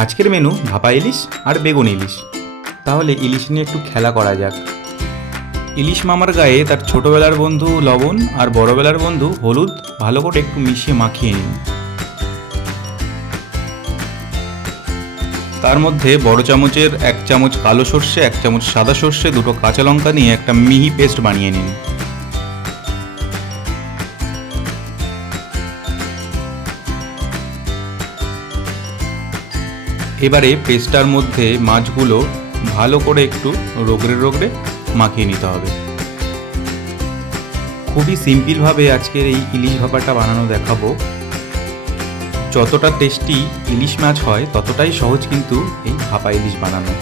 আজকের মেনু ভাপা ইলিশ আর বেগুন ইলিশ। তাহলে ইলিশ নিয়ে একটু খেলা করা যাক। ইলিশ মামার গায়ে তার ছোটবেলার বন্ধু লবণ আর বড়বেলার বন্ধু হলুদ ভালো করে একটু মিশিয়ে মাখিয়ে নিন। তার মধ্যে বড় চামচের 1 চামচ কালো সর্ষে, 1 চামচ সাদা সর্ষে, 2টো কাঁচা লঙ্কা নিয়ে একটা মিহি পেস্ট বানিয়ে নিন। এবারে পেস্টটার মধ্যে মাছগুলো ভালো করে একটু রগড়ে রগড়ে মাখিয়ে নিতে হবে। খুবই সিম্পলভাবে আজকের এই ইলিশ ভাপাটা বানানো দেখাবো। যতটা টেস্টি ইলিশ মাছ হয় ততটাই সহজ কিন্তু এই ভাপা ইলিশ বানানো।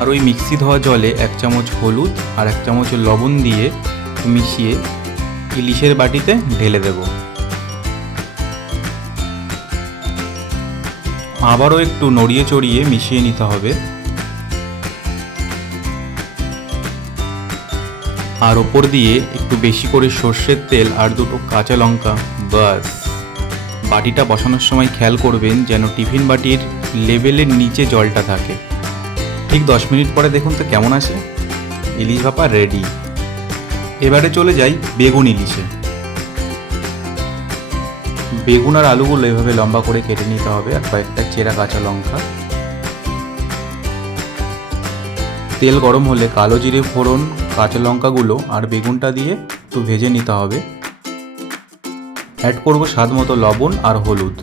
আর ওই মিক্সি ধোয়া জলে 1 চামচ হলুদ আর 1 চামচ লবণ দিয়ে মিশিয়ে ইলিশের বাটিতে ঢেলে দেব। আবারও একটু নড়িয়ে চড়িয়ে মিশিয়ে নিতে হবে। আর ওপর দিয়ে একটু বেশি করে সর্ষের তেল আর 2টো কাঁচা লঙ্কা। বাস, বাটিটা বসানোর সময় খেয়াল করবেন যেন টিফিন বাটির লেভেলের নিচে জলটা থাকে। ঠিক 10 মিনিট পরে দেখুন তো কেমন আসে। ইলিশ ভাপা রেডি। এবারে চলে যাই বেগুন ইলিশে। বেগুন আর আলুগুলো এভাবে লম্বা করে কেটে নিতে হবে আর কয়েকটা চেরা কাঁচা লঙ্কা। তেল গরম হলে কালো জিরে ফোড়ন, কাঁচা লঙ্কাগুলো আর বেগুনটা দিয়ে একটু ভেজে নিতে হবে। অ্যাড করব স্বাদ মতো লবণ আর হলুদ।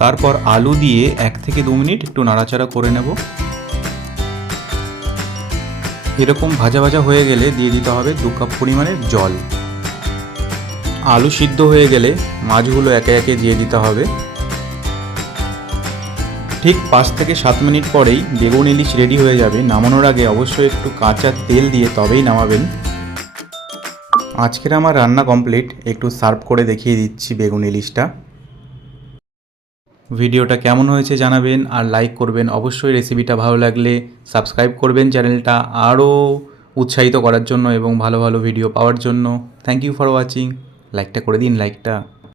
তারপর আলু দিয়ে 1 থেকে 2 মিনিট একটু নাড়াচাড়া করে নেব। এরকম ভাজা ভাজা হয়ে গেলে দিয়ে দিতে হবে 2 কাপ পরিমাণের জল। আলু সিদ্ধ হয়ে গেলে মাছগুলো একে একে দিয়ে দিতে হবে। ঠিক 5 থেকে 7 মিনিট পরেই বেগুন ইলিশ রেডি হয়ে যাবে। নামানোর আগে অবশ্যই একটু কাঁচা তেল দিয়ে তবেই নামাবেন। আজকের আমার রান্না কমপ্লিট। একটু সার্ভ করে দেখিয়ে দিচ্ছি বেগুন ইলিশটা। ভিডিওটা কেমন হয়েছে জানাবেন আর লাইক করবেন। অবশ্যই রেসিপিটা ভালো লাগলে সাবস্ক্রাইব করবেন চ্যানেলটা আরও উৎসাহিত করার জন্য এবং ভালো ভালো ভিডিও পাওয়ার জন্য। Thank you for watching. লাইকটা করে দিন, লাইকটা।